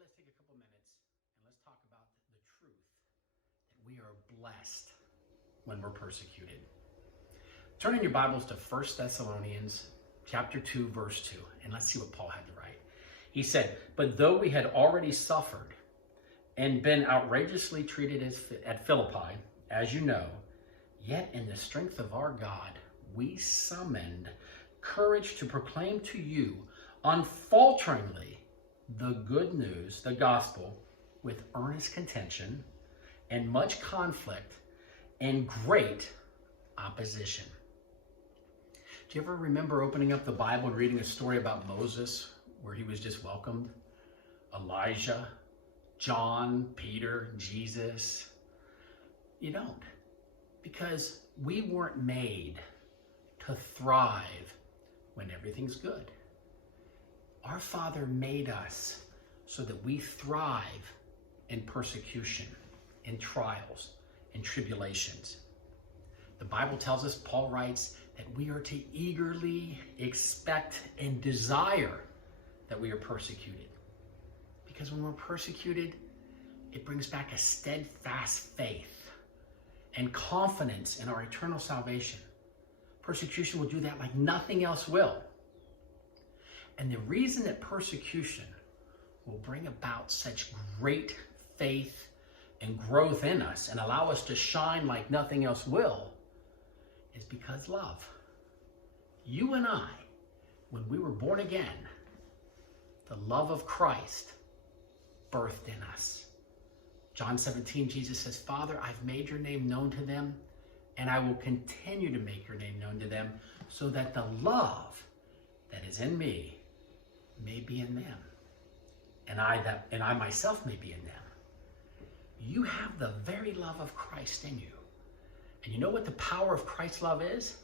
let's take a couple minutes and let's talk about the truth that we are blessed when we're persecuted. Turn in your Bibles to 1 Thessalonians chapter 2, verse 2, and let's see what Paul had to write. He said, "But though we had already suffered and been outrageously treated at Philippi, as you know, yet in the strength of our God, we summoned courage to proclaim to you unfalteringly the good news, the gospel, with earnest contention and much conflict and great opposition." Do you ever remember opening up the Bible and reading a story about Moses where he was just welcomed? Elijah, John, Peter, Jesus? You don't. Because we weren't made to thrive when everything's good. Our Father made us so that we thrive in persecution, in trials, in tribulations. The Bible tells us, Paul writes, that we are to eagerly expect and desire that we are persecuted. Because when we're persecuted, it brings back a steadfast faith and confidence in our eternal salvation. Persecution will do that like nothing else will. And the reason that persecution will bring about such great faith and growth in us and allow us to shine like nothing else will is because love. You and I, when we were born again, the love of Christ birthed in us. John 17, Jesus says, "Father, I've made your name known to them, and I will continue to make your name known to them, so that the love that is in me may be in them, and I myself may be in them." You have the very love of Christ in you. And you know what the power of Christ's love is?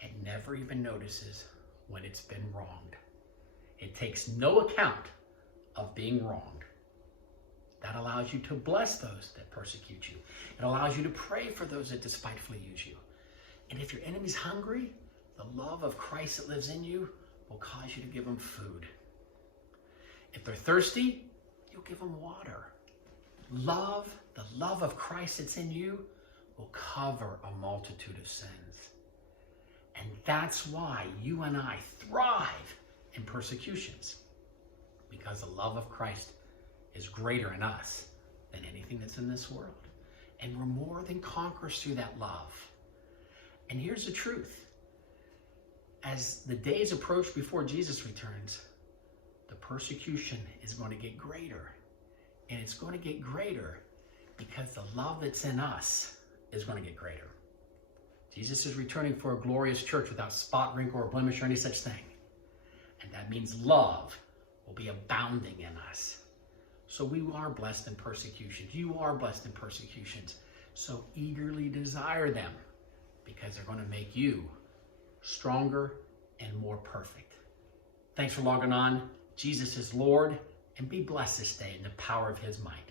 It never even notices when it's been wronged. It takes no account of being wronged. That allows you to bless those that persecute you. It allows you to pray for those that despitefully use you. And if your enemy's hungry, the love of Christ that lives in you will cause you to give them food. If they're thirsty, you'll give them water. Love, the love of Christ that's in you, will cover a multitude of sins. And that's why you and I thrive in persecutions, because the love of Christ is greater in us than anything that's in this world. And we're more than conquerors through that love. And here's the truth. As the days approach before Jesus returns, the persecution is going to get greater. And it's going to get greater because the love that's in us is going to get greater. Jesus is returning for a glorious church without spot, wrinkle, or blemish, or any such thing. And that means love will be abounding in us. So we are blessed in persecutions. You are blessed in persecutions. So eagerly desire them, because they're going to make you stronger and more perfect. Thanks for logging on. Jesus is Lord, and be blessed this day in the power of his might.